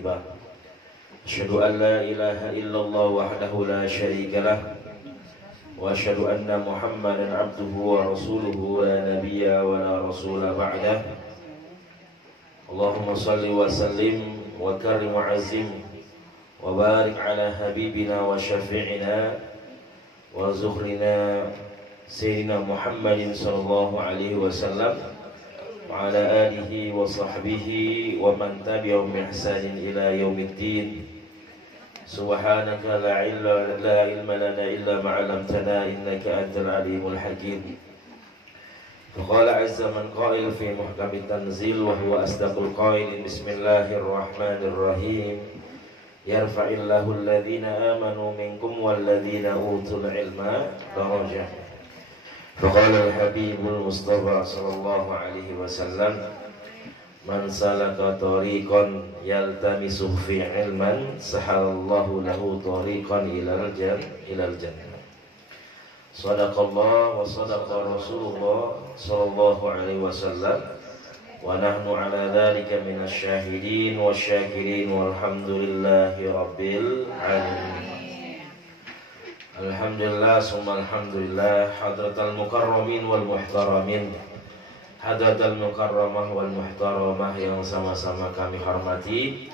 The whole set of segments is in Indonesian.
الاتباع أشهد أن لا إله إلا الله وحده لا شريك له وأشهد أن محمدا عبده ورسوله لا نبي ولا رسول بعده اللهم صل وسلم وكرم وعزم وبارك على حبيبنا وشفيعنا وزهرنا سيدنا محمد صلى الله عليه وسلم وعلى آله وصحبه ومن تبعهم بإحسان إلى يوم الدين سبحانك لا علم لنا إلا ما علمتنا إنك أنت العليم الحكيم فقال عز من قائل في محكم التنزيل وهو أصدق القائل بسم الله الرحمن الرحيم يرفع الله الذين آمنوا منكم والذين أوتوا العلم درجة فقال الحبيب المصطفى صلى الله عليه وسلم من سلك طريقا يلتمس فيه علما سهل الله له طريقا إلى الجنة صدق الله وصدق رسول الله صلى الله عليه وسلم ونحن على ذلك من الشاهدين والشاكرين والحمد لله رب العالمين Alhamdulillah summa alhamdulillah hadratal mukarramin wal muhtaramin hadratal mukarramah wal muhtaramah yang sama-sama kami hormati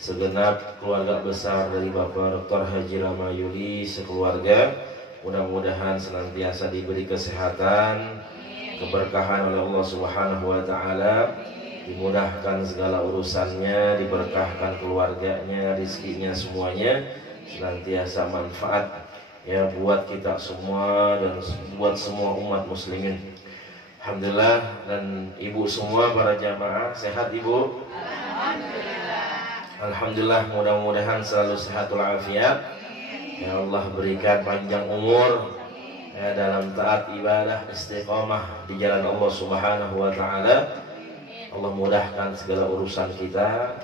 segenap keluarga besar dari Bapak Dr. Haji Ramayuli sekeluarga mudah-mudahan senantiasa diberi kesehatan keberkahan oleh Allah Subhanahu wa taala dimudahkan segala urusannya diberkahkan keluarganya rezekinya semuanya senantiasa manfaat ya buat kita semua dan buat semua umat muslimin. Alhamdulillah dan ibu semua para jamaah sehat ibu? Alhamdulillah. Alhamdulillah mudah-mudahan selalu sehat walafiat. Ya Allah berikan panjang umur ya dalam taat ibadah istiqamah di jalan Allah Subhanahu wa taala. Allah mudahkan segala urusan kita.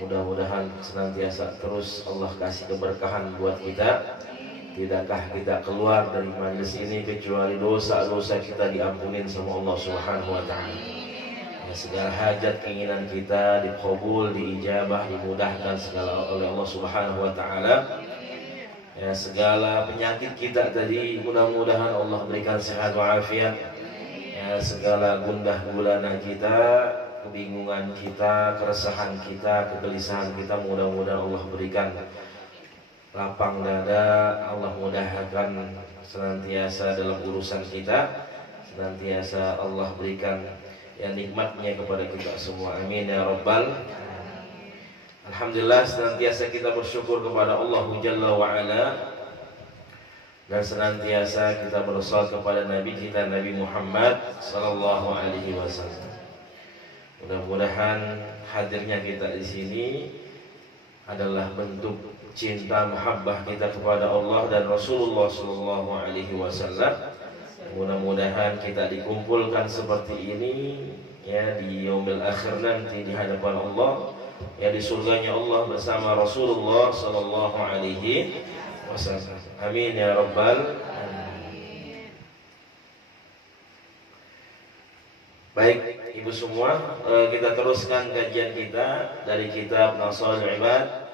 Mudah-mudahan senantiasa terus Allah kasih keberkahan buat kita. Tidakkah kita keluar dari majelis ini kecuali dosa-dosa kita diampunin sama Allah Subhanahu wa taala. Ya, segala hajat keinginan kita dikabul, diijabah, dimudahkan segala oleh Allah Subhanahu wa taala. Ya, segala penyakit kita tadi mudah-mudahan Allah berikan sehat walafiat. Ya, segala gundah gulana kita, kebingungan kita, keresahan kita, kegelisahan kita mudah-mudahan Allah berikan lapang dada, Allah mudahkan senantiasa dalam urusan kita, senantiasa Allah berikan ya nikmatnya kepada kita semua, amin ya rabbal. Alhamdulillah senantiasa kita bersyukur kepada Allah Jalla wa Ala dan senantiasa kita bersalawat kepada Nabi kita Nabi Muhammad sallallahu alaihi wasallam. Mudah-mudahan hadirnya kita di sini adalah bentuk cinta mahabbah kita kepada Allah dan Rasulullah sallallahu alaihi wasallam. Mudah-mudahan kita dikumpulkan seperti ini ya di yaumil akhir nanti di hadapan Allah ya di surganya Allah bersama Rasulullah sallallahu alaihi wasallam. Amin ya rabbal alamin. Baik ibu semua, kita teruskan kajian kita dari kitab Nasaihul Ibad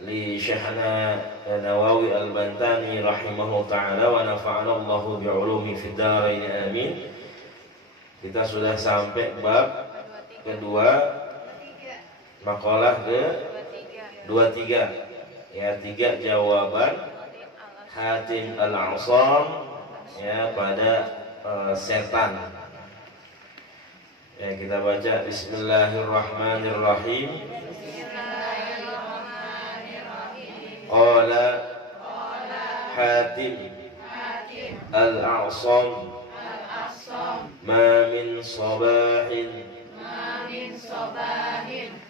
li Syekhana Nawawi Al-Bantani rahimahullah ta'ala wa nafa'ana Allahu bi'ulumi fid dharain amin. Kita sudah sampai bab kedua makalah ke 23 ya 3 jawaban Hatim Al-A'sam ya pada setan. Ya kita baca bismillahirrahmanirrahim. Qala Hatim Al-A'sam ma min sabahin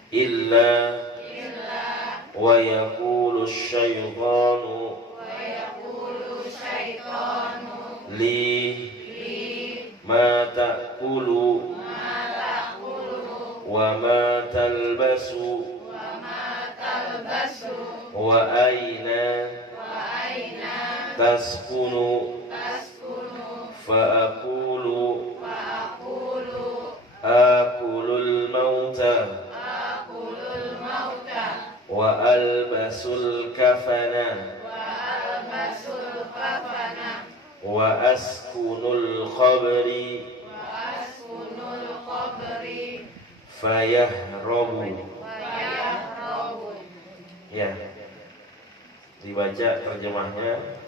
illa wa yaqulu asy-syaitanu li ma ta'kulu wa ma talbasu wa aina taskunu fa aqulu akulul mauta wa albasul kafana wa askunul qabri fayahrabu. Ya, dibaca terjemahnya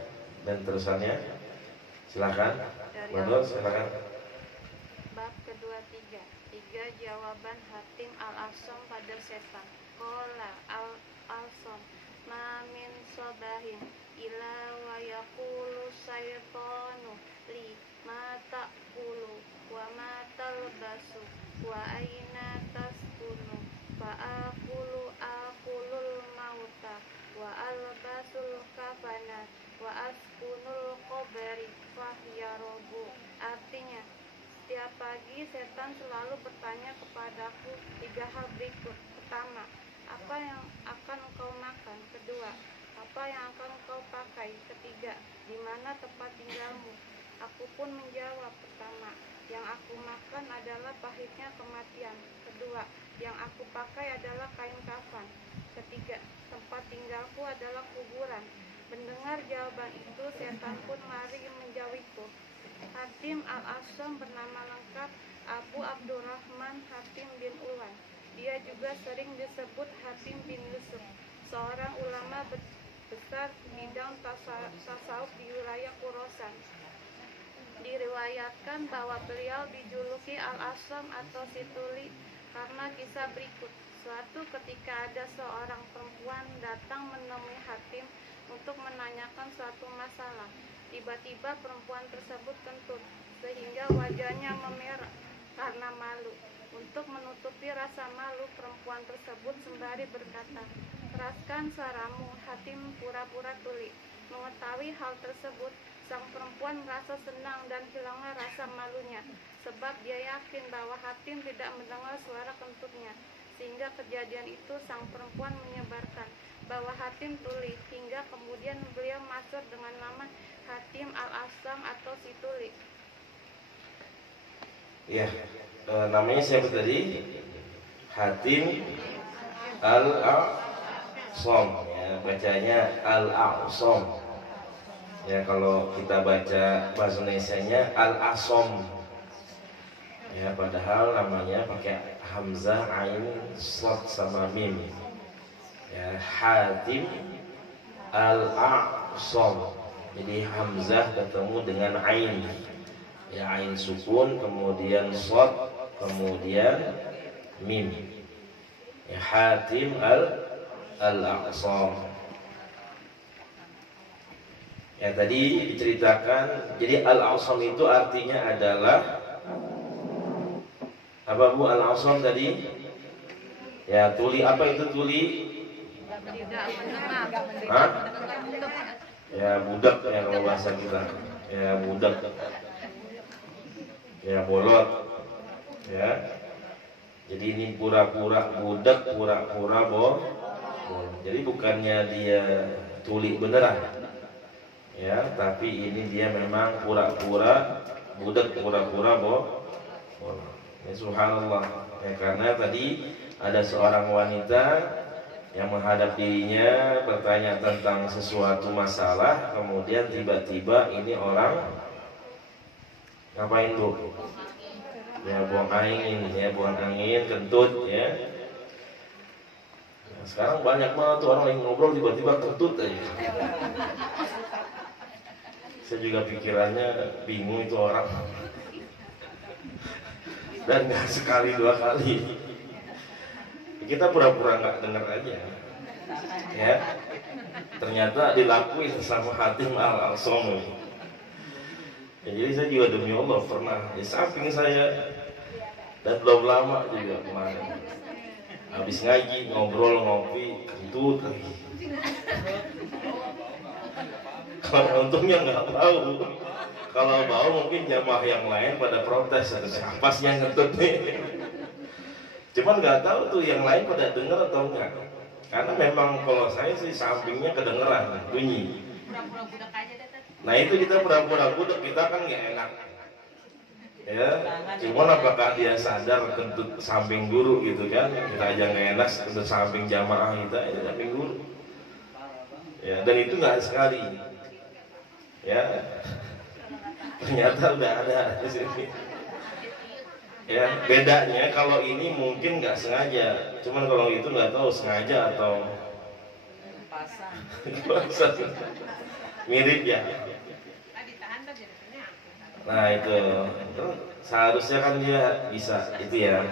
dan terusannya. Silakan. Menurut silakan. Bab kedua tiga jawaban Hatim al-Asam pada setan. Qala al-Asam ma min sabahin ila wa yaqulu syaitanu li ma ta'kulu wa ma talbasu wa aina taskunu fa akulul mauta wa albasul kafana wa askunul qabri fahyarobu. Artinya, setiap pagi setan selalu bertanya kepadaku 3 hal berikut. Pertama, apa yang akan engkau makan? Kedua, apa yang akan engkau pakai? Ketiga, di mana tempat tinggalmu? Aku pun menjawab, pertama, yang aku makan adalah pahitnya kematian. Kedua, yang aku pakai adalah kain kafan. Ketiga, tempat tinggalku adalah kuburan. Mendengar jawaban itu, setan pun lari menjauhiku. Hatim al-Asam bernama lengkap Abu Abdurrahman Hatim bin Uwan. Dia juga sering disebut Hatim bin Yusuf, seorang ulama besar bidang tasawuf di wilayah Khurasan. Diriwayatkan bahwa beliau dijuluki Al-Asam atau Situli karena kisah berikut. Suatu ketika ada seorang perempuan datang menemui Hatim untuk menanyakan suatu masalah. Tiba-tiba perempuan tersebut kentut sehingga wajahnya memerah karena malu. Untuk menutupi rasa malu, perempuan tersebut sembari berkata, "Keraskan suaramu." Hatim pura-pura tuli. Mengetahui hal tersebut, sang perempuan merasa senang dan hilanglah rasa malunya, sebab dia yakin bahwa Hatim tidak mendengar suara kentutnya. Sehingga kejadian itu sang perempuan menyebarkan bahwa Hatim tuli, hingga kemudian beliau masyhur dengan nama Hatim al-Asam atau Situli. Ya, namanya siapa tadi? Hatim al-Asam, ya, bacanya al-Asam. Ya, kalau kita baca bahasa Indonesianya al-Asam. Ya, padahal namanya pakai hamzah, ain, shad sama mim. Ya, Hatim al-Asam. Jadi hamzah ketemu dengan ain. Ya, ain sukun, kemudian shad, kemudian mim. Ya, Hatim al-Asam. Ya, tadi diceritakan, jadi al-Asam itu artinya adalah apa Bu? Al-Asam tadi? Ya, tuli. Apa itu tuli? Tidak mendengar. Hah? Ya, budak ya kalau bahasa kita. Ya, budak. Ya, bolot. Ya. Jadi ini pura-pura budak, pura-pura bolot. Jadi bukannya dia tuli beneran. Ya, tapi ini dia memang pura-pura budak, pura-pura bolot. Ya, subhanallah. Ya, karena tadi ada seorang wanita yang menghadap dirinya bertanya tentang sesuatu masalah, kemudian tiba-tiba ini orang ngapain Bu? Ya, buang angin, kentut ya. Nah, sekarang banyak banget tuh orang lagi ngobrol tiba-tiba kentut aja. Saya juga pikirannya bingung itu orang. Dan nggak sekali dua kali. Kita pura-pura nggak dengar aja, ya. Ternyata dilakuin sama Hatim al-Asam. Ya, jadi saya juga demi Allah pernah di samping saya dan belum lama juga kemarin habis ngaji ngobrol ngopi kentut lagi. Kalau untungnya nggak bau. Kalau bau mungkin jamaah yang lain pada protes, siapa sih yang kentut nih? Cuman nggak tahu tuh yang lain pada dengar atau enggak. Karena memang kalau saya sih sampingnya kedengeran bunyi. Nah itu kita pura-pura budak, kita kan nggak enak. Ya, cuman apakah dia sadar kentut samping guru gitu kan? Kita aja nggak enak kentut samping jamaah kita, ini samping guru. Ya, dan itu nggak sekali. Ya, ternyata udah ada di sini. Ya, bedanya kalau ini mungkin nggak sengaja, cuman kalau itu nggak tahu sengaja atau pasang. Mirip ya. Nah itu seharusnya kan dia bisa itu ya,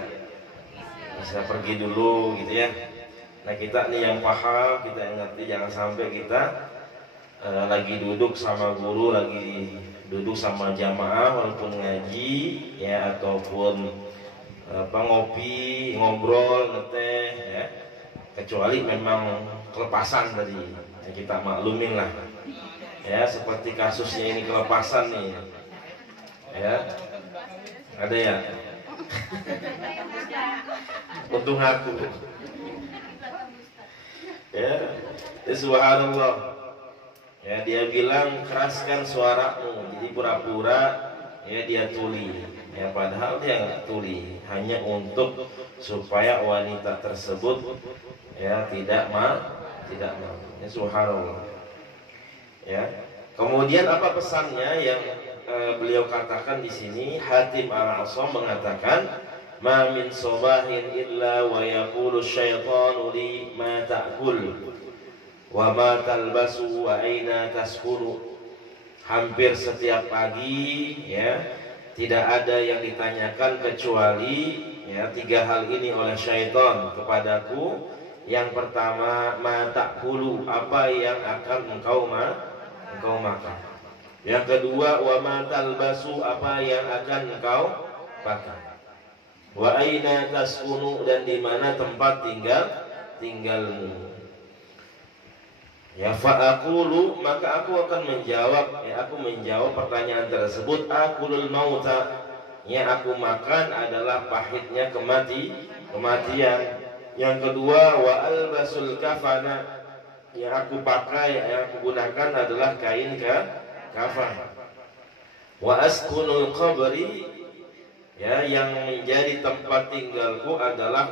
bisa pergi dulu gitu ya. Nah kita nih yang paham, kita yang ngerti, jangan sampai kita lagi duduk sama guru, lagi duduk sama jamaah walaupun ngaji ya, ataupun ngopi, ngobrol, ngeteh ya, kecuali memang kelepasan tadi ya, kita maklumin lah ya, seperti kasusnya ini kelepasan nih ya, ada ya. Untung aku ya, subhanallah ya, dia bilang keraskan suaramu, jadi pura-pura ya dia tuli ya, padahal dia nggak tuli, hanya untuk supaya wanita tersebut ya tidak mau ya, subhanallah ya. Kemudian apa pesannya yang beliau katakan di sini? Hatim al-Asam mengatakan, ma min sobahin illa wa yaqulu syaitanu li ma ta'kul wa ma talbasu wa aina taskunu. Hampir setiap pagi ya, tidak ada yang ditanyakan kecuali ya 3 hal ini oleh syaitan kepadaku. Yang pertama, ma ta'kulu, apa yang akan engkau makan. Yang kedua, wa ma talbasu, apa yang akan engkau pakai. Wa aina taskunu, dan di mana tempat tinggalmu. Ya, fa'aqulu, maka aku akan menjawab ya, aku menjawab pertanyaan tersebut. Akulul mauta, yang aku makan adalah pahitnya kematian. Yang kedua, wa albasul kafana, yang aku pakai, yang aku gunakan adalah kain kafan. Wa askunul qabri, ya, yang menjadi tempat tinggalku adalah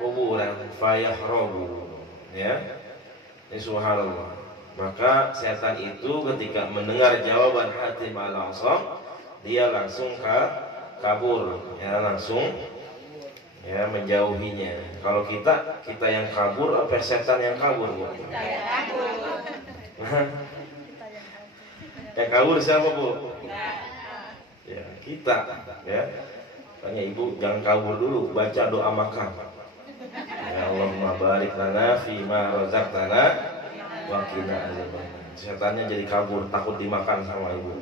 kuburan. Fayahrabu, ya. Ini subhanallah. Maka setan itu ketika mendengar jawaban Hatim al-Asam, dia langsung kabur, ya, langsung ya menjauhinya. Kalau kita yang kabur, apa setan yang kabur? Kita yang kabur. Yang kabur siapa, Bu? Ya, kita ya. Tanya ibu, jangan kabur dulu, baca doa makan. Ya Allahumma barik lana fima razaqtana wa qina adzabannar. Setannya jadi kabur, takut dimakan sama ibu.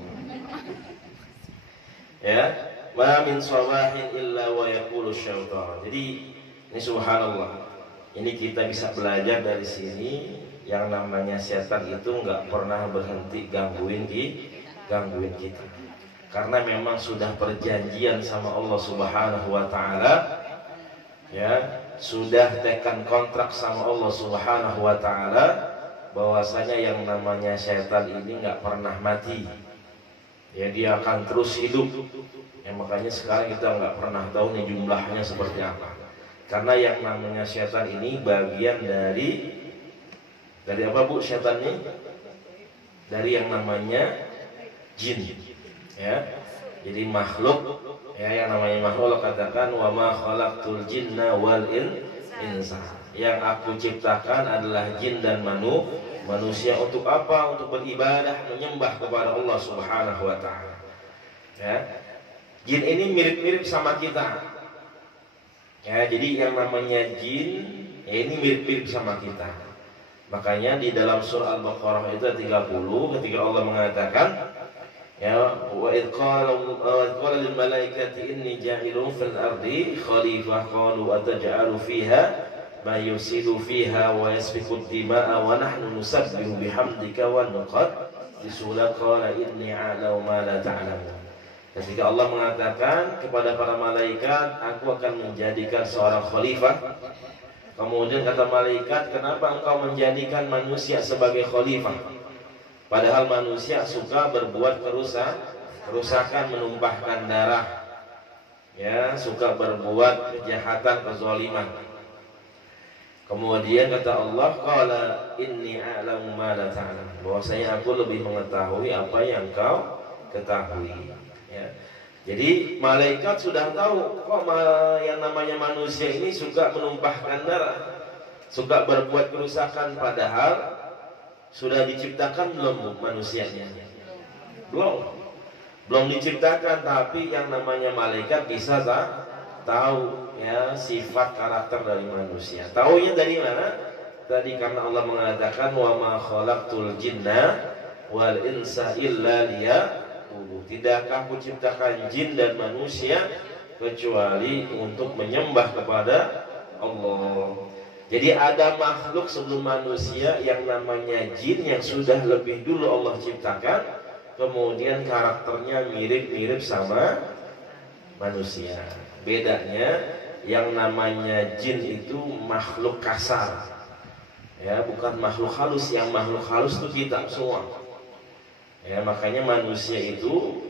Ya, ma min sabahin illa wa yaqulu syaitan. Jadi ini subhanallah. Ini kita bisa belajar dari sini, yang namanya setan itu nggak pernah berhenti gangguin kita. Karena memang sudah perjanjian sama Allah Subhanahu wa taala. Ya, sudah tekan kontrak sama Allah Subhanahu wa taala bahwasanya yang namanya setan ini nggak pernah mati. Ya, dia akan terus hidup. Ya, makanya sekarang kita nggak pernah tahu nih jumlahnya seperti apa. Karena yang namanya setan ini bagian dari apa, Bu, setan ini? Dari yang namanya jin. Ya. Jadi makhluk, ya, yang namanya makhluk katakan wa ma khalaqtul jinna wal insa. Yang aku ciptakan adalah jin dan manusia untuk apa? Untuk beribadah, menyembah kepada Allah Subhanahu wa taala. Ya. Jin ini mirip-mirip sama kita. Ya, jadi yang namanya jin ya ini mirip-mirip sama kita. Makanya di dalam surah Al-Baqarah itu 30 ketika Allah mengatakan, ya, wa id qala lil malaikati inni ja'ilun fil ardi khalifah qalu ataj'alu fiha ma yusidu fiha wa yasfiku dima'a wa nahnu nusabbihu bihamdika wa nuqaddisu lak qala inni a'lamu ma la ta'lamun. Ketika Allah mengatakan kepada para malaikat, aku akan menjadikan seorang khalifah. Kemudian kata malaikat, kenapa engkau menjadikan manusia sebagai khalifah? Padahal manusia suka berbuat kerusakan, menumpahkan darah, ya, suka berbuat kejahatan, kezaliman. Kemudian kata Allah, qala inni a'lamu ma la ta'lam, bahwasanya aku lebih mengetahui apa yang kau ketahui, ya. Jadi malaikat sudah tahu kok yang namanya manusia ini suka menumpahkan darah, suka berbuat kerusakan, padahal sudah diciptakan belum manusianya? Belum diciptakan, tapi yang namanya malaikat bisa tahu, ya, sifat karakter dari manusia. Taunya dari mana? Tadi karena Allah mengatakan wa ma khalaqtul jinna wal insa illa liya'budun. Tidakkah aku ciptakan jin dan manusia kecuali untuk menyembah kepada Allah. Jadi ada makhluk sebelum manusia yang namanya jin yang sudah lebih dulu Allah ciptakan, kemudian karakternya mirip-mirip sama manusia. Bedanya yang namanya jin itu makhluk kasar, ya, bukan makhluk halus. Yang makhluk halus itu kita semua, ya. Makanya manusia itu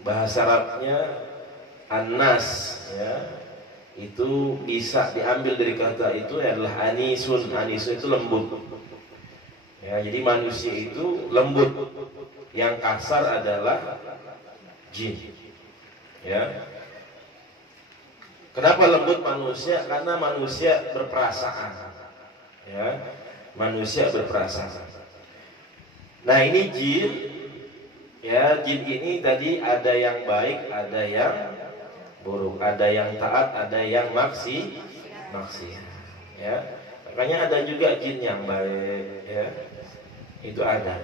bahasa Arabnya anas, ya, itu bisa diambil dari kata itu adalah anisun. Anisun itu lembut, ya. Jadi manusia itu lembut, yang kasar adalah jin, ya. Kenapa lembut manusia? Karena manusia berperasaan, ya, manusia berperasaan. Nah ini jin, ya, jin ini tadi ada yang baik, ada yang buruk, ada yang taat, ada yang maksiat, ya. Makanya ada juga jin yang baik, ya, itu ada.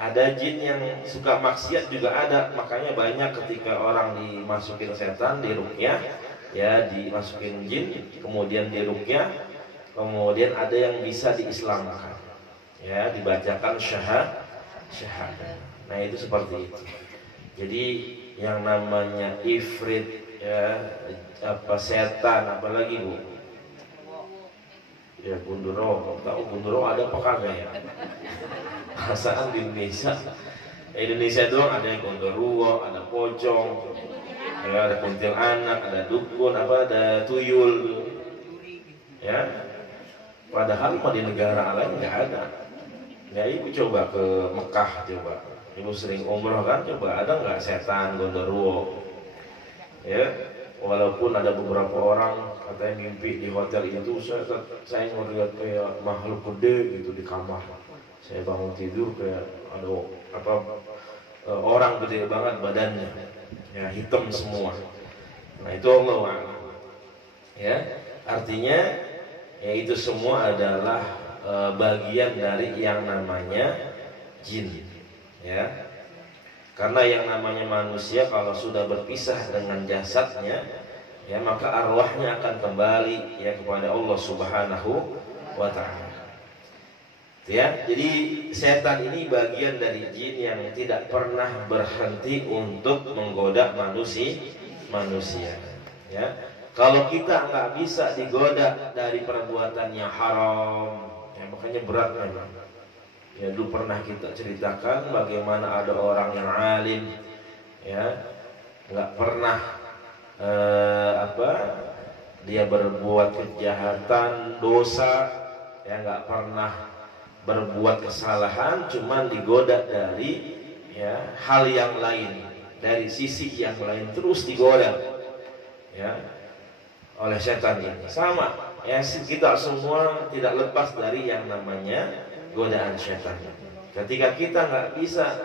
Ada jin yang suka maksiat juga ada. Makanya banyak ketika orang dimasukin setan, diruqyah, ya, dimasukin jin, kemudian diruqyah, kemudian ada yang bisa diislamkan, ya, dibacakan syahadah. Nah itu seperti itu. Jadi yang namanya ifrit, ya, apa setan, apalagi Bu? Ya gundurwo. Tahu gundurwo ada apa kagak ya? Perasaan di Indonesia doang ada yang gundurwo, ada pocong, ya, ada kuntilanak, ada dukun, ada tuyul, ya. Padahal di negara lain nggak ada. Ya ibu coba ke Mekah, coba ibu sering umroh kan, coba ada nggak setan gondorwo, ya. Walaupun ada beberapa orang katanya mimpi di hotel itu, saya ngeliat kayak makhluk gede gitu di kamar. Saya bangun tidur kayak ada orang gede banget badannya, ya, hitam semua. Nah itu Allah, ya. Artinya ya itu semua adalah bagian dari yang namanya jin, ya. Karena yang namanya manusia kalau sudah berpisah dengan jasadnya, ya, maka arwahnya akan kembali, ya, kepada Allah Subhanahu wa ta'ala. Ya, jadi setan ini bagian dari jin yang tidak pernah berhenti untuk menggoda manusia, ya. Kalau kita nggak bisa digoda dari perbuatan yang haram, ya, makanya berat memang. Ya, dulu pernah kita ceritakan bagaimana ada orang yang alim, ya, nggak pernah dia berbuat kejahatan, dosa, ya, nggak pernah berbuat kesalahan, cuman digoda dari, ya, hal yang lain, dari sisi yang lain terus digoda, ya, oleh setan ini. Sama, ya, kita semua tidak lepas dari yang namanya godaan setan. Ketika kita nggak bisa,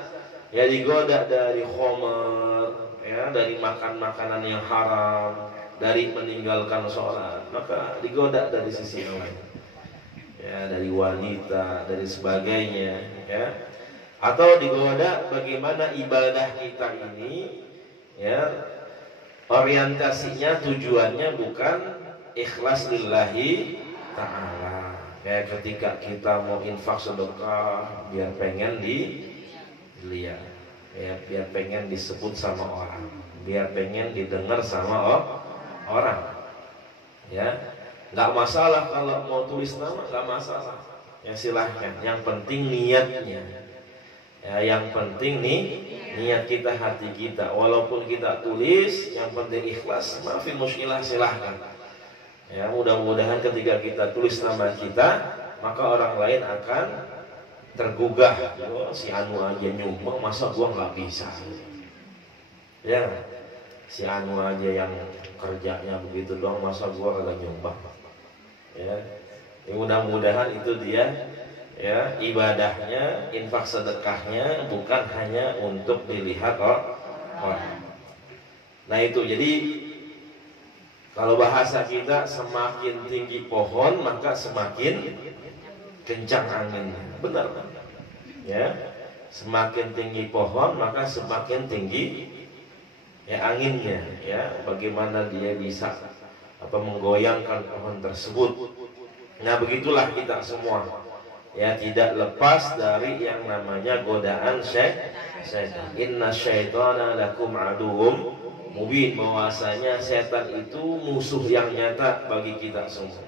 ya, digoda dari khomer, ya, dari makan makanan yang haram, dari meninggalkan sholat, maka digoda dari sisi yang lain, ya, dari wanita, dari sebagainya, ya, atau digoda bagaimana ibadah kita ini, ya, orientasinya, tujuannya bukan ikhlas lillahi ta'ala. Ya, ketika kita mau infak sedekah biar pengen dilihat, ya, biar pengen disebut sama orang, biar pengen didengar sama orang, ya. Nggak masalah kalau mau tulis nama, nggak masalah, ya, silahkan. Yang penting niatnya, Ya, yang penting nih niat kita, hati kita. Walaupun kita tulis, yang penting ikhlas. Maafin muskilah, silahkan. Ya, mudah-mudahan ketika kita tulis nama kita, maka orang lain akan tergugah. Oh, si Anu aja nyumbang, masa gua nggak bisa? Ya, si Anu aja yang kerjanya begitu doang, masa gua kagak nyumbang? Ya, mudah-mudahan itu dia. Ya, ibadahnya, infak sedekahnya bukan hanya untuk dilihat orang. Nah itu, jadi kalau bahasa kita, semakin tinggi pohon maka semakin kencang anginnya. Benar. Ya, semakin tinggi pohon maka semakin tinggi ya anginnya. Ya, bagaimana dia bisa menggoyangkan pohon tersebut. Nah begitulah kita semua. Ya, tidak lepas dari yang namanya godaan syaitan. Inna syaitana lakum aduwwum mubin, bahwasanya setan itu musuh yang nyata bagi kita semua.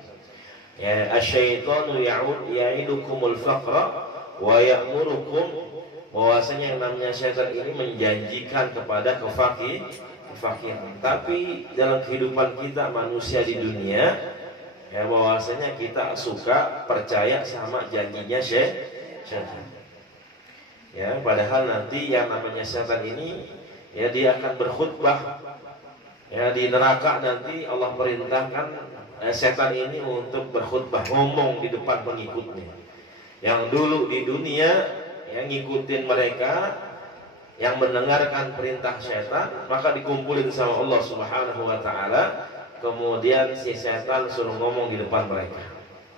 Ya, asyaitanu ya'idukumul faqra wa ya'murukum, bahwasanya yang namanya setan ini menjanjikan kepada kefakiran. Tapi dalam kehidupan kita manusia di dunia, ya, bahwasanya kita suka percaya sama janjinya setan. Ya, padahal nanti yang namanya setan ini, ya, dia akan berkhutbah. Ya, di neraka nanti Allah perintahkan setan ini untuk berkhutbah, ngomong di depan pengikutnya. Yang dulu di dunia yang ngikutin mereka, yang mendengarkan perintah setan, maka dikumpulin sama Allah Subhanahu wa taala. Kemudian si setan suruh ngomong di depan mereka,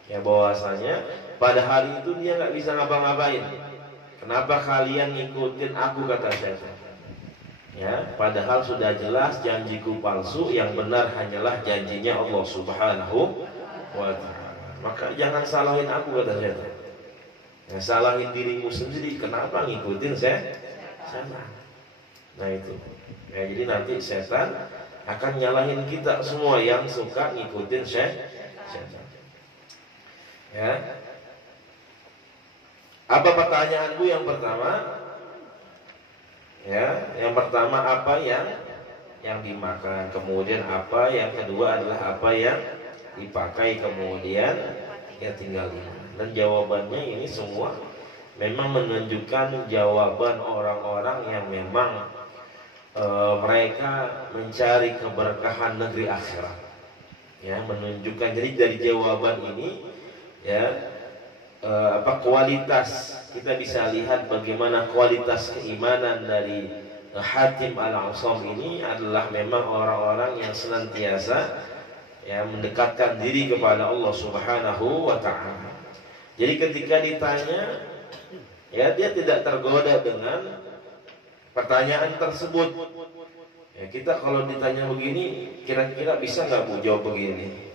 ya, bahwasanya pada hari itu dia nggak bisa ngapa-ngapain. Kenapa kalian ngikutin aku, kata setan? Ya, padahal sudah jelas janjiku palsu, yang benar hanyalah janjinya Allah Subhanahu wa ta'ala. Maka jangan salahin aku, kata setan. Ya, salahin dirimu sendiri. Kenapa ngikutin setan? Nah itu. Ya, jadi nanti setan akan nyalahin kita semua yang suka ngikutin setan. Ya. Apa pertanyaanmu yang pertama? Ya, yang pertama apa yang dimakan, kemudian apa yang kedua adalah apa yang dipakai, kemudian ya tinggal dimakan. Dan jawabannya ini semua memang menunjukkan jawaban orang-orang yang memang mereka mencari keberkahan negeri akhirat. Ya, menunjukkan, jadi dari jawaban ini, ya, kualitas, kita bisa lihat bagaimana kualitas keimanan dari Hatim Al-Asam ini adalah memang orang-orang yang senantiasa, ya, mendekatkan diri kepada Allah Subhanahu wa ta'ala. Jadi ketika ditanya, ya, dia tidak tergoda dengan pertanyaan tersebut. Ya, kita kalau ditanya begini, kira-kira bisa nggak Bu jawab begini?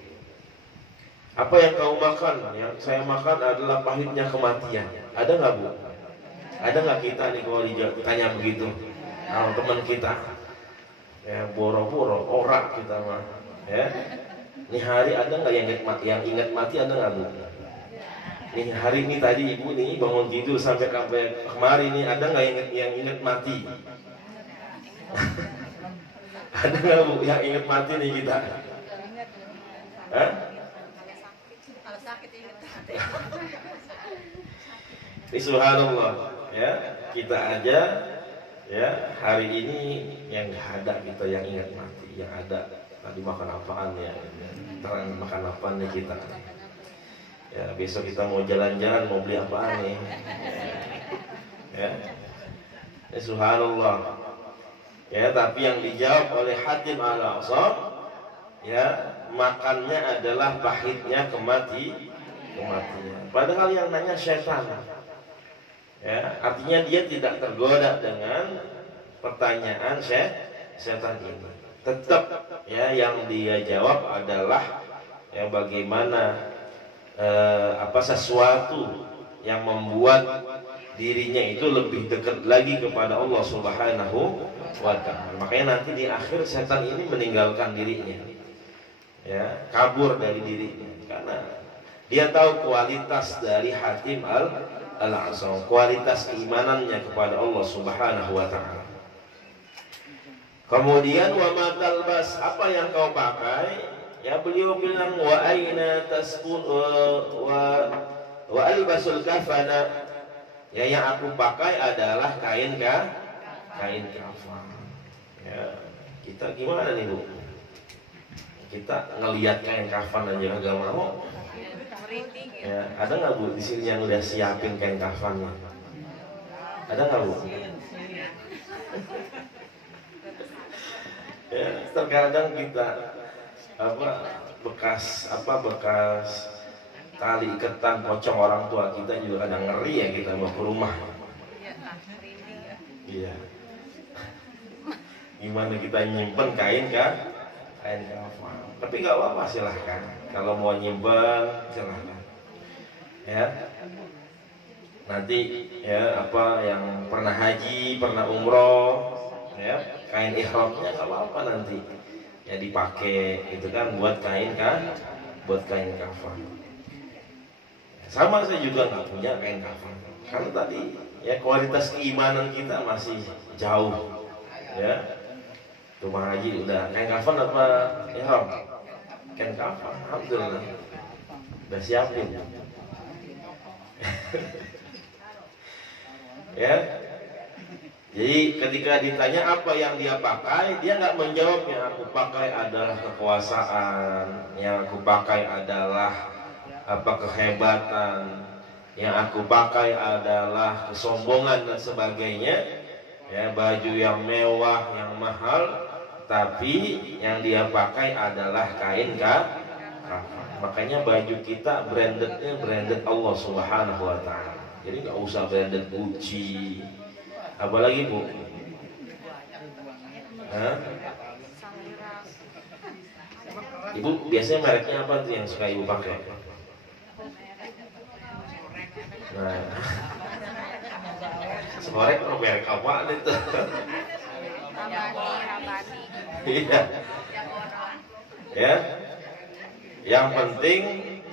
Apa yang kau makan? Yang saya makan adalah pahitnya kematian. Ada nggak Bu? Ada nggak kita nih kalau ditanya begitu? Kalau teman kita, ya, boro-boro, orak kita mah. Ya, nih hari ada nggak yang ingat mati, ada nggak Bu? Nih hari ini tadi ibu nih bangun tidur sampai kemarin nih, ada nggak yang ingat mati? Ada nggak Bu yang ingat mati nih kita? Hah? Subhanallah, ya, kita aja, ya, hari ini yang nggak ada kita yang ingat mati, yang ada tadi makan apaan ya, terang makan apaan nih kita. Ya, besok kita mau jalan-jalan, mau beli apaan nih? Ya, subhanallah. Ya, tapi yang dijawab oleh Hatim Al-Asam, ya, makannya adalah pahitnya kematian. Padahal yang nanya setan. Ya, artinya dia tidak tergoda dengan pertanyaan setan ini. Tetap, ya, yang dia jawab adalah, ya, bagaimana sesuatu yang membuat dirinya itu lebih dekat lagi kepada Allah Subhanahu wa ta'ala. Makanya nanti di akhir setan ini meninggalkan dirinya, ya, kabur dari dirinya, karena dia tahu kualitas dari Hatim al-'azam, kualitas keimanannya kepada Allah Subhanahu wa taala. Kemudian wa ma talbas, apa yang kau pakai? Ya beliau bilang wa aina taskun wa albasul kafana. Ya yang aku pakai adalah kain kain kafan. Ya, kita gimana nih Bu? Kita ngelihat kain kafan aja enggak mau. Ya, ada nggak Bu di sini yang udah siapin kain kafannya? Ada nggak Bu? Ya, terkadang kita bekas tali iketan pocong orang tua kita juga kadang ngeri ya kita bawa ke rumah. Iya. Gimana kita nyimpen kain kafan? Tapi nggak apa-apa, silahkan. Kalau mau nyimpen silahkan. Ya. Nanti ya yang pernah haji, pernah umroh, ya kain ihramnya nggak apa-apa nanti. Ya dipakai gitu kan buat kain kafan. Sama saya juga nggak punya kain kafan. Karena tadi ya kualitas keimanan kita masih jauh. Ya. Rumah haji udah kain kafan apa ihram? Kain kafan. Alhamdulillah. Udah siapin. Ya. Jadi ketika ditanya apa yang dia pakai, dia nggak menjawab yang aku pakai adalah kekuasaan, yang aku pakai adalah kehebatan, yang aku pakai adalah kesombongan dan sebagainya. Ya, baju yang mewah, yang mahal, tapi yang dia pakai adalah kain kafan. Makanya baju kita brandednya branded Allah Subhanahu wa taala. Jadi nggak usah branded Gucci. Apalagi Bu? Hah? Ibu biasanya mereknya apa tuh yang suka Ibu pakai? Nah, Sorek merek apaan itu? Rabani. Iya. Ya. Yang penting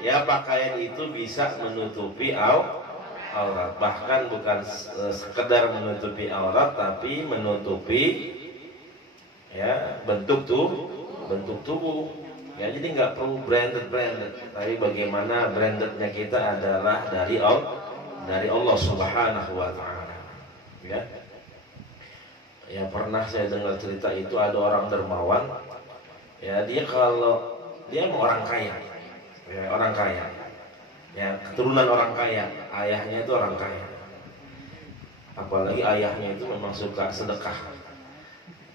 ya pakaian itu bisa menutupi aurat, bahkan bukan sekedar menutupi aurat tapi menutupi ya bentuk tubuh. Ya jadi nggak perlu branded, tapi bagaimana brandednya kita adalah dari Allah Subhanahu wa taala. Ya. Ya pernah saya dengar cerita itu ada orang dermawan. Ya dia emang orang kaya. Ya, orang kaya. Ya, keturunan orang kaya, ayahnya itu orang kaya. Apalagi ayahnya itu memang suka sedekah.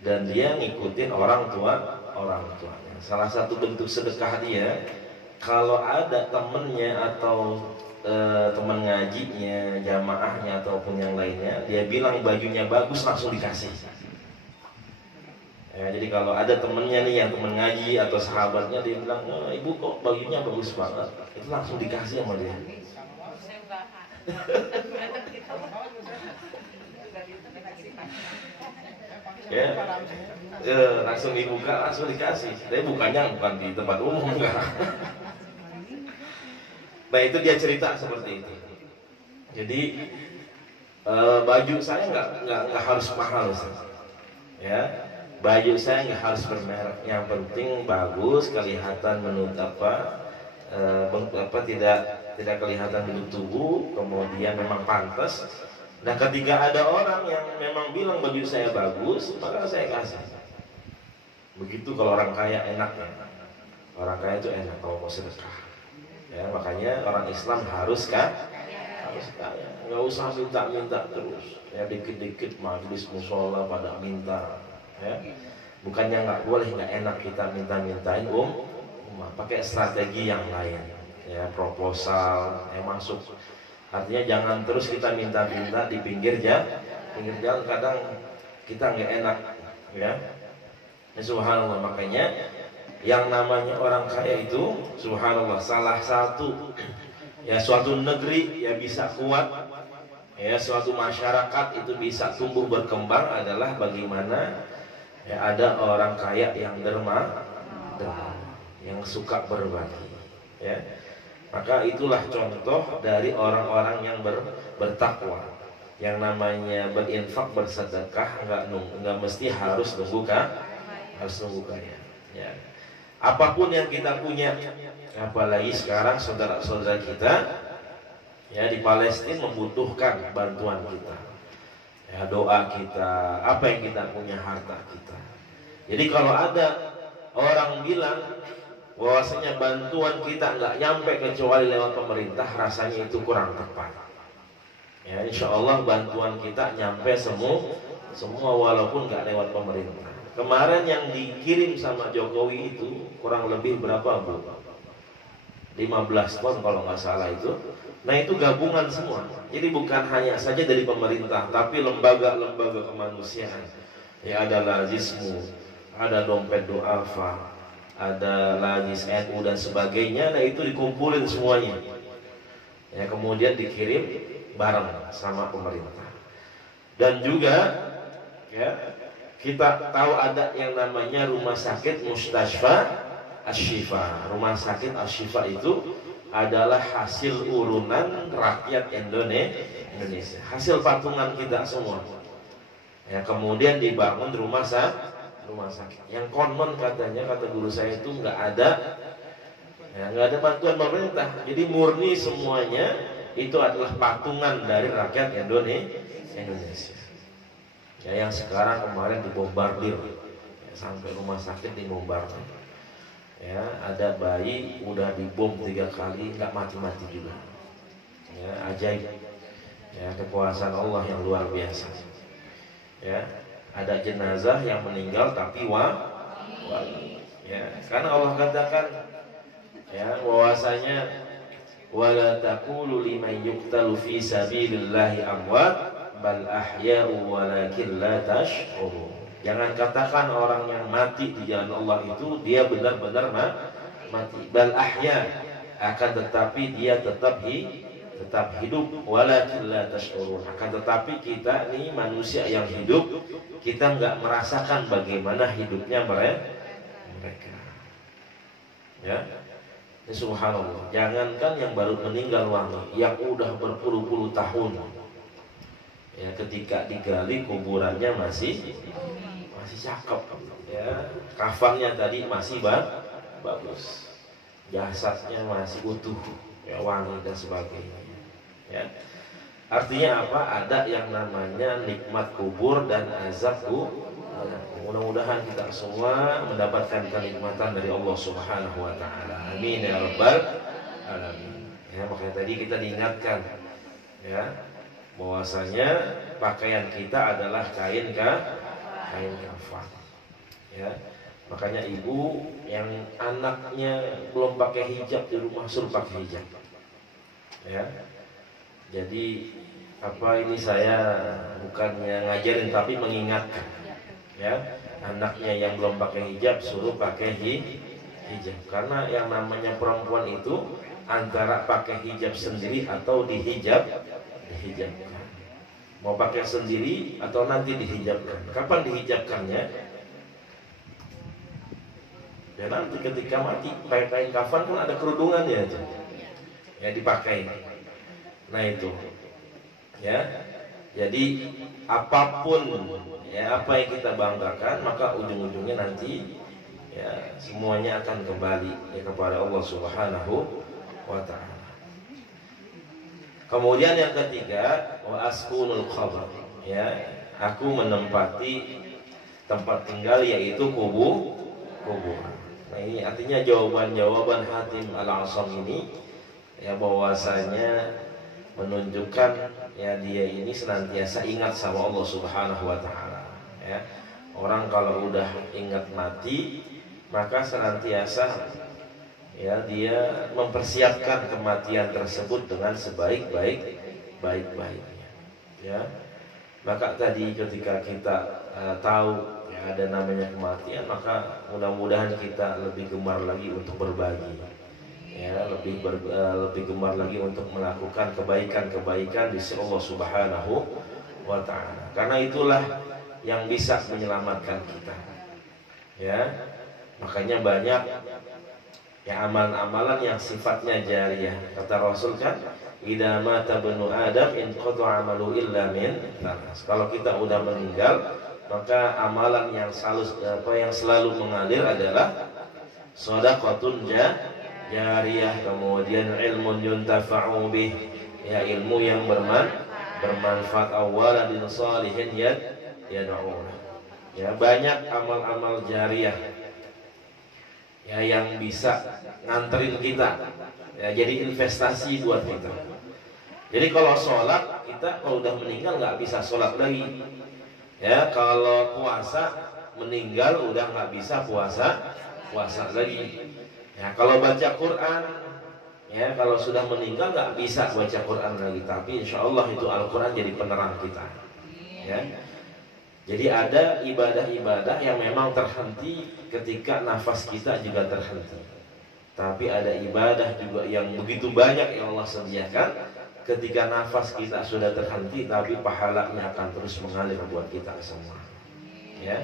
Dan dia ngikutin orang tuanya. Salah satu bentuk sedekah dia, kalau ada temennya atau teman ngajinya, jamaahnya ataupun yang lainnya, dia bilang bajunya bagus langsung dikasih. Ya, jadi kalau ada temennya nih yang temen ngaji atau sahabatnya, dia bilang, oh, ibu kok bajunya bagus banget, itu langsung dikasih sama dia. Langsung dibuka, langsung dikasih. Tapi bukannya bukan di tempat umum enggak. Nah itu dia cerita seperti itu. Jadi baju saya nggak harus mahal, ya. Baju saya nggak harus bermerek, yang penting bagus, kelihatan tidak kelihatan bentuk tubuh, kemudian memang pantas. Nah ketika ada orang yang memang bilang baju saya bagus, maka saya kasih. Begitu kalau orang kaya enaknya, orang kaya itu enak kalau mau sedekah. Ya makanya orang Islam harus kaya, nggak usah minta terus. Ya dikit-dikit majlis musola pada minta. Ya. Bukannya nggak boleh, nggak enak kita mintain pakai strategi yang lain, ya proposal yang masuk. Artinya jangan terus kita minta di pinggir jalan, kadang kita nggak enak, ya. Subhanallah, makanya yang namanya orang kaya itu, subhanallah, salah satu ya suatu negeri ya bisa kuat, ya suatu masyarakat itu bisa tumbuh berkembang adalah bagaimana ya ada orang kaya yang derma, yang suka berbagi, ya. Maka itulah contoh dari orang-orang yang bertakwa. Yang namanya berinfak, bersedekah nggak mesti harus nunggu kaya. Ya. Apapun yang kita punya, apalagi sekarang saudara-saudara kita ya di Palestina membutuhkan bantuan kita. Ya, doa kita, apa yang kita punya, harta kita. Jadi kalau ada orang bilang bahwasanya bantuan kita nggak nyampe kecuali lewat pemerintah, rasanya itu kurang tepat. Ya, insya Allah bantuan kita nyampe semua walaupun nggak lewat pemerintah. Kemarin yang dikirim sama Jokowi itu kurang lebih berapa Bu? 15 ton kalau nggak salah itu. Nah itu gabungan semua. Jadi bukan hanya saja dari pemerintah, tapi lembaga-lembaga kemanusiaan. Ya ada Lazismu, ada Dompet Du'afa, ada Lazis NU dan sebagainya. Nah itu dikumpulin semuanya. Ya kemudian dikirim bareng sama pemerintah. Dan juga ya kita tahu ada yang namanya rumah sakit Mustashfa Asy-Syifa. Rumah sakit Asy-Syifa itu adalah hasil urunan rakyat Indonesia, hasil patungan kita semua. Ya kemudian dibangun rumah sakit. Yang konon katanya, kata guru saya itu nggak ada bantuan pemerintah. Jadi murni semuanya itu adalah patungan dari rakyat Indonesia. Ya yang sekarang kemarin dibombardir, ya, sampai rumah sakit dibombardir. Ya ada bayi udah dibom 3 kali nggak mati juga. Ya ajaib. Ya kekuasaan Allah yang luar biasa. Ya ada jenazah yang meninggal tapi wali. Ya karena Allah katakan ya bahwasanya wala taqulu liman yuqtalu fi sabilillahi amwat bal ahya'u walakin la tash'urun. Jangan katakan orang yang mati di jalan Allah itu dia benar-benar mati. Bal ahya, akan tetapi dia tetap hidup, walakin la tash'urun. Akan tetapi kita nih manusia yang hidup, kita nggak merasakan bagaimana hidupnya mereka. Ya. Subhanallah, jangankan yang baru meninggal wangi, yang udah berpuluh-puluh tahun, ya ketika digali kuburannya masih cakep, ya kafannya tadi masih bagus, jasadnya masih utuh, ya wangi dan sebagainya. Ya. Artinya apa? Ada yang namanya nikmat kubur dan azab kubur. Mudah-mudahan kita semua mendapatkan kenikmatan dari Allah Subhanahu wa taala. Amin ya rabbal alamin. Ya, makanya tadi kita diingatkan ya bahwasanya pakaian kita adalah kain kafan. Ya. Makanya ibu yang anaknya belum pakai hijab di rumah suruh pakai hijab. Ya. Jadi ini saya bukannya ngajarin tapi mengingatkan. Ya, anaknya yang belum pakai hijab suruh pakai hijab. Karena yang namanya perempuan itu antara pakai hijab sendiri atau dihijabkan. Mau pakai sendiri atau nanti dihijabkan. Kapan dihijabkannya? Ya nanti ketika mati, pakai kain kafan kan ada kerudungannya itu. Ya dipakai. Nah itu. Ya. Jadi apapun ya apa yang kita banggakan maka ujung-ujungnya nanti ya semuanya akan kembali ya kepada Allah Subhanahu wa taala. Kemudian yang ketiga wa askunul qabr, ya aku menempati tempat tinggal yaitu kubur. Nah ini artinya jawaban Hatim Al-Asam ini ya bahwasanya menunjukkan ya dia ini senantiasa ingat sama Allah Subhanahu wa taala. Ya. Orang kalau udah ingat mati maka senantiasa ya dia mempersiapkan kematian tersebut dengan sebaik-baiknya. Ya. Maka tadi ketika kita tahu ya ada namanya kematian, maka mudah-mudahan kita lebih gemar lagi untuk berbagi. Ya, lebih gemar lagi untuk melakukan kebaikan di sisi Allah Subhanahu wa taala. Karena itulah yang bisa menyelamatkan kita. Ya. Makanya banyak Ya, amalan-amalan yang sifatnya jariyah. Kata Rasul kan, idza mata ibnu Adam inqata amalu illa min thalas. Kalau kita udah meninggal, maka amalan yang selalu mengalir adalah shadaqatun jariyah, kemudian ilmun yuntafa'u bih, ya ilmu yang bermanfaat, awaladin shalihin yad'u. Ya, banyak amal-amal jariyah ya yang bisa nganterin kita, ya jadi investasi buat kita. Jadi kalau sholat, kita kalau udah meninggal nggak bisa sholat lagi. Ya, kalau puasa meninggal udah nggak bisa puasa lagi. Ya, kalau baca Quran, ya kalau sudah meninggal nggak bisa baca Quran lagi. Tapi insya Allah itu Al-Quran jadi penerang kita. Ya. Jadi ada ibadah-ibadah yang memang terhenti ketika nafas kita juga terhenti. Tapi ada ibadah juga yang begitu banyak yang Allah sediakan ketika nafas kita sudah terhenti, tapi pahalanya akan terus mengalir buat kita semua. Ya.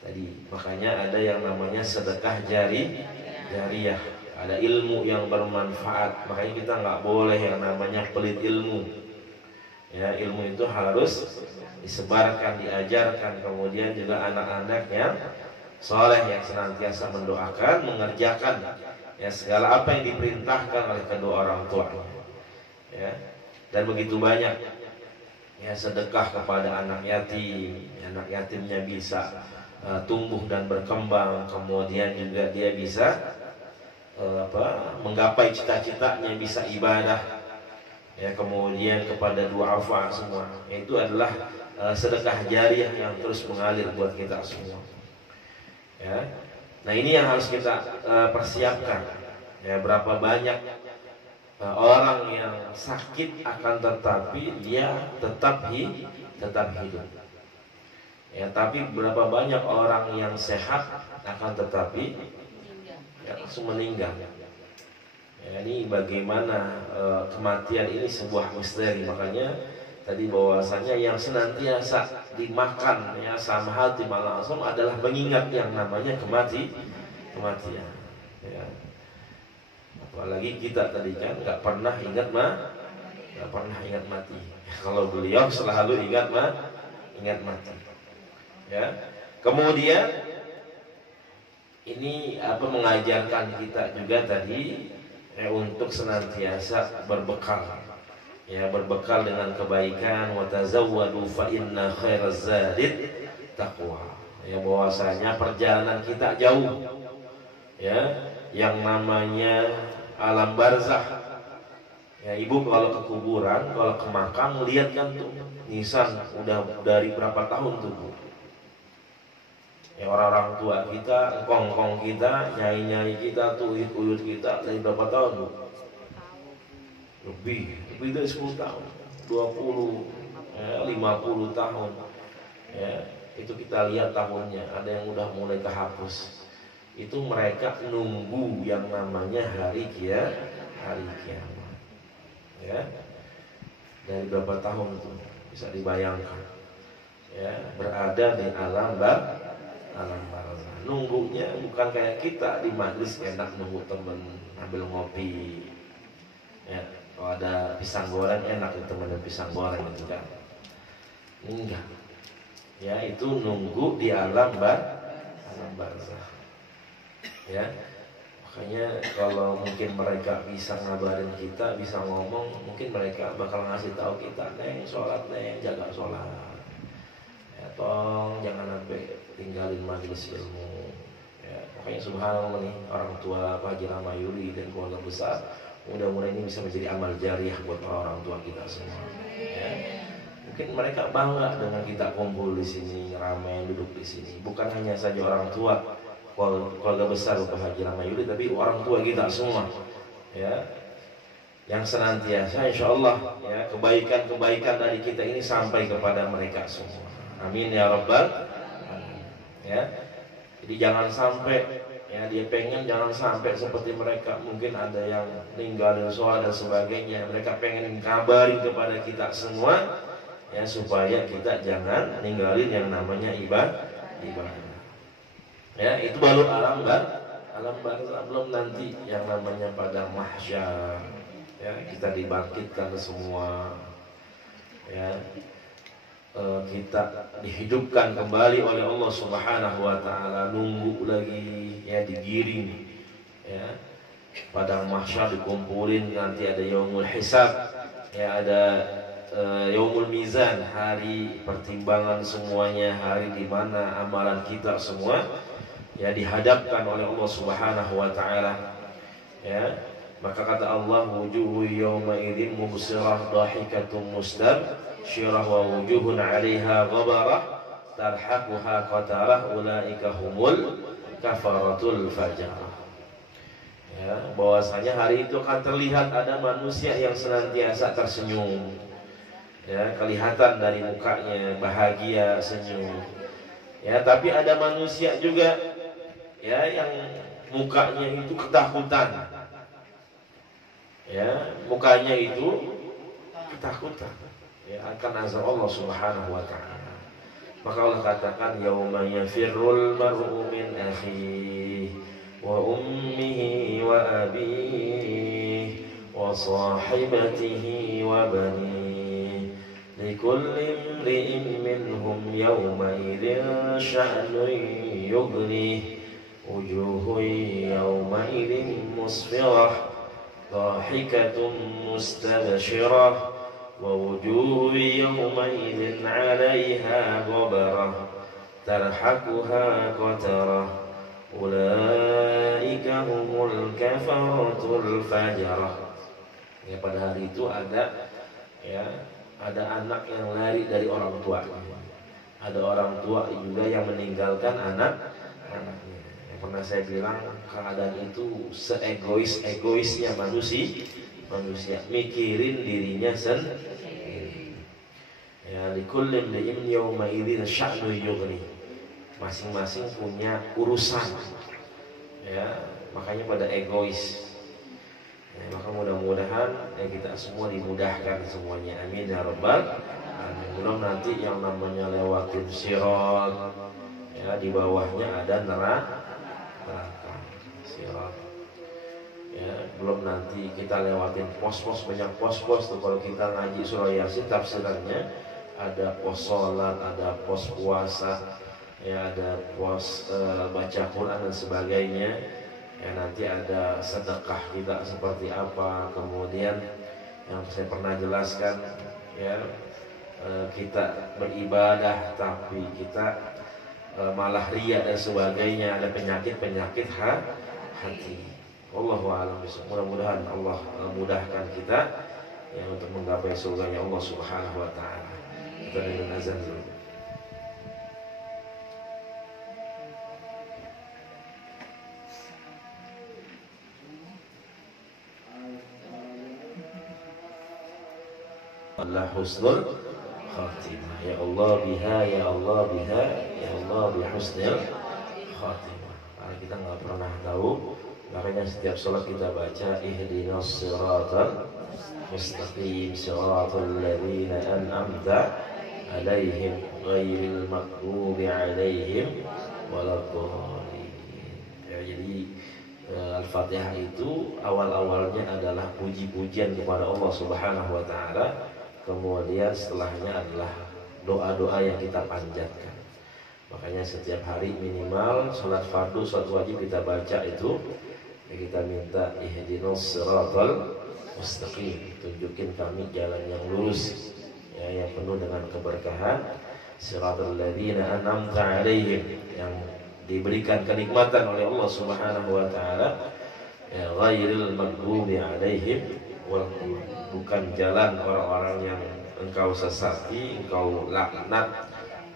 Tadi makanya ada yang namanya sedekah jariyah. Ada ilmu yang bermanfaat. Makanya kita nggak boleh yang namanya pelit ilmu. Ya, ilmu itu harus disebarkan, diajarkan, kemudian juga anak-anak yang soleh yang senantiasa mendoakan, mengerjakan ya segala apa yang diperintahkan oleh kedua orang tuanya. Ya, dan begitu banyak ya sedekah kepada anak yatimnya bisa tumbuh dan berkembang, kemudian juga dia bisa menggapai cita-citanya, bisa ibadah. Ya, kemudian kepada duafa semua, itu adalah sedekah jariyah yang terus mengalir buat kita semua. Ya, nah ini yang harus kita persiapkan. Ya, berapa banyak orang yang sakit akan tetapi dia tetap hidup. Ya, tapi berapa banyak orang yang sehat akan tetapi ya, langsung meninggal. Ya, ini bagaimana kematian ini sebuah misteri. Makanya tadi bahwasanya yang senantiasa dimakan ya sama hati langsung adalah mengingat yang namanya kematian. Ya. Apalagi kita tadi kan nggak pernah ingat mati. Kalau beliau selalu ingat mati. Ya. Kemudian ini mengajarkan kita juga tadi untuk senantiasa berbekal. Ya, berbekal dengan kebaikan, wa tazawwadu fa inna khairaz zadid taqwa. Ya, bahwasanya perjalanan kita jauh. Ya, yang namanya alam barzakh. Ya, ibu kalau ke kuburan, kalau ke makam lihat kan tuh nisan udah dari berapa tahun tuh, Bu. Ya, orang-orang tua kita, kongkong kita, nyai-nyai kita, uyut-uyut kita dari berapa tahun, Bu? Lebih dari 10 tahun, 20, 50 tahun. Ya, itu kita lihat tahunnya, ada yang udah mulai kehapus. Itu mereka nunggu yang namanya hari kiamat. Ya, dari berapa tahun itu bisa dibayangkan. Ya, berada di alam barzakh. Nunggunya bukan kayak kita di majlis enak nunggu temen ambil ngopi. Ya, kalau ada pisang goreng enak itu temen pisang goreng itu kan. Enggak. Ya, itu nunggu di alam barzakh. Ya. Makanya kalau mungkin mereka bisa ngabarin kita, bisa ngomong, mungkin mereka bakal ngasih tahu kita, "Neng, sholat, Neng, jaga sholat. Ya, tolong jangan sampai tinggalin majelis ilmu." Ya, makanya subhanallah nih orang tua Pak Haji Ramayuri dan keluarga besar, mudah-mudahan ini bisa menjadi amal jariyah buat orang tua kita semua. Ya. Mungkin mereka bangga dengan kita kumpul di sini, ramai duduk di sini. Bukan hanya saja orang tua keluarga besar Pak Haji Ramayuri, tapi orang tua kita semua. Ya, yang senantiasa insya Allah ya kebaikan-kebaikan dari kita ini sampai kepada mereka semua. Amin ya rabbal alamin. Ya, jadi jangan sampai ya dia pengen jangan sampai seperti mereka. Mungkin ada yang ninggalin sholat dan sebagainya. Mereka pengen kabarin kepada kita semua ya supaya kita jangan ninggalin yang namanya ibadah. Ya, itu baru alam alam barzakh, belum nanti yang namanya padang mahsyar. Ya, kita dibangkitkan semua. Ya, kita dihidupkan kembali oleh Allah Subhanahu wa taala, nunggu lagi ya, digiring ya. Padang mahsyar dikumpulin, nanti ada yaumul hisab, ya ada yaumul mizan, hari pertimbangan semuanya, hari di mana amalan kita semua ya dihadapkan oleh Allah Subhanahu wa taala. Ya, maka kata Allah, wujuhu yawma idzin mubsirah dhahikatum mustabshirah wa wujuhun 'alaiha ghabarah tarhaquha qatarah ulaika humul kafaratul fajarah. Ya, bahwasanya hari itu akan terlihat ada manusia yang senantiasa tersenyum. Ya, kelihatan dari mukanya bahagia, senyum. Ya, tapi ada manusia juga ya yang mukanya itu ketakutan. Ya, mukanya itu ketakutan. Ya, akan azab Allah Subhanahu wa taala. Maka Allah katakan yauma yafirrul mar'u min akhihi wa ummihi wa abihi wa sahibatihi wa banihi likulli imri'in minhum yawma idzin sya'nun yughnihi wujuhun yawma idzin musfirah dhahikatun mustabshirah wa wujuhun yawma idzin 'alaiha ghabarah tarhaquha qatarah ulaika humul kafaratul fajarah. Ya, pada hari itu ada ya, ada anak yang lari dari orang tua. Ada orang tua juga yang meninggalkan anak-anaknya. Yang pernah saya bilang, keadaan itu seegois-egoisnya manusia mikirin dirinya sendiri. Ya, likulli imri'in yawma idzin sya'nun yughni. Masing-masing punya urusan, ya, makanya pada egois. Ya, maka mudah-mudahan ya kita semua dimudahkan semuanya, amin ya rabbal alamin. Belum nanti yang namanya lewatin sirat, ya, di bawahnya ada neraka sirat. Ya, belum nanti kita lewatin pos-pos, banyak pos-pos tuh. Kalau kita ngaji surah Yasin tafsirannya ada pos sholat, ada pos puasa, ya ada pos baca Quran dan sebagainya. Ya, nanti ada sedekah kita seperti apa. Kemudian yang saya pernah jelaskan ya, kita beribadah tapi kita malah riya dan sebagainya. Ada penyakit hati. Wallahu a'lam bishawab. Mudah-mudahan Allah mudahkan kita ya untuk menggapai surganya Allah Subhanahu wa taala. Kita dengan azan dulu. Allah husnul khatimah. Ya Allah biha, ya Allah biha, ya Allah bihusnil khatimah. Karena kita nggak pernah tahu, makanya setiap sholat kita baca ihdinas siratal mustaqim siratal ladzina an'amta alaihim ghairil maghdubi alaihim waladdallin. Ya, jadi Al-Fatihah itu awal-awalnya adalah puji-pujian kepada Allah Subhanahu wa taala. Kemudian setelahnya adalah doa-doa yang kita panjatkan. Makanya setiap hari minimal sholat fardu, sholat wajib kita baca itu ya, kita minta ihdinas siratal mustaqim, tunjukin kami jalan yang lurus ya, yang penuh dengan keberkahan, siratal ladzina an'amta alaihim, yang diberikan kenikmatan oleh Allah Subhanahu wa taala, ya ghairil maghdubi alaihim, bukan jalan orang-orang yang engkau sesati, engkau laknat,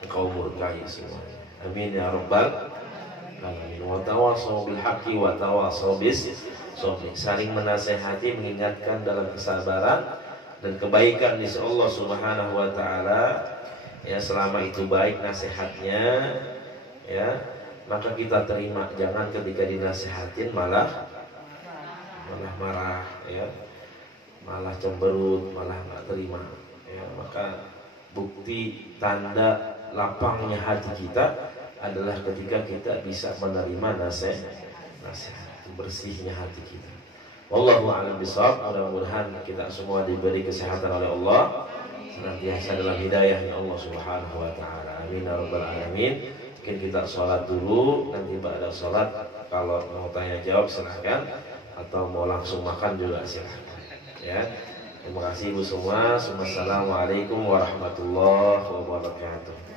engkau murkai semuanya. Amin ya rabbal alamin. Wa tawassaw bil haqqi wa tawassaw bis sabr. Saling menasehati, mengingatkan dalam kesabaran dan kebaikan di sisi Allah Subhanahu wa taala. Ya, selama itu baik nasihatnya, ya, maka kita terima. Jangan ketika dinasehatin malah marah, ya, malah cemberut, malah nggak terima. Ya, maka bukti tanda lapangnya hati kita adalah ketika kita bisa menerima nasihat, bersihnya hati kita. Wallahu a'lam bishawab. Mudah-mudahan kita semua diberi kesehatan oleh Allah, senantiasa dalam hidayahnya Allah Subhanahu wa taala. Amin ya rabbal alamin. Mungkin kita sholat dulu, nanti pada sholat kalau mau tanya jawab silahkan, atau mau langsung makan juga silahkan. Ya. Terima kasih ibu semua. Assalamualaikum warahmatullahi wabarakatuh.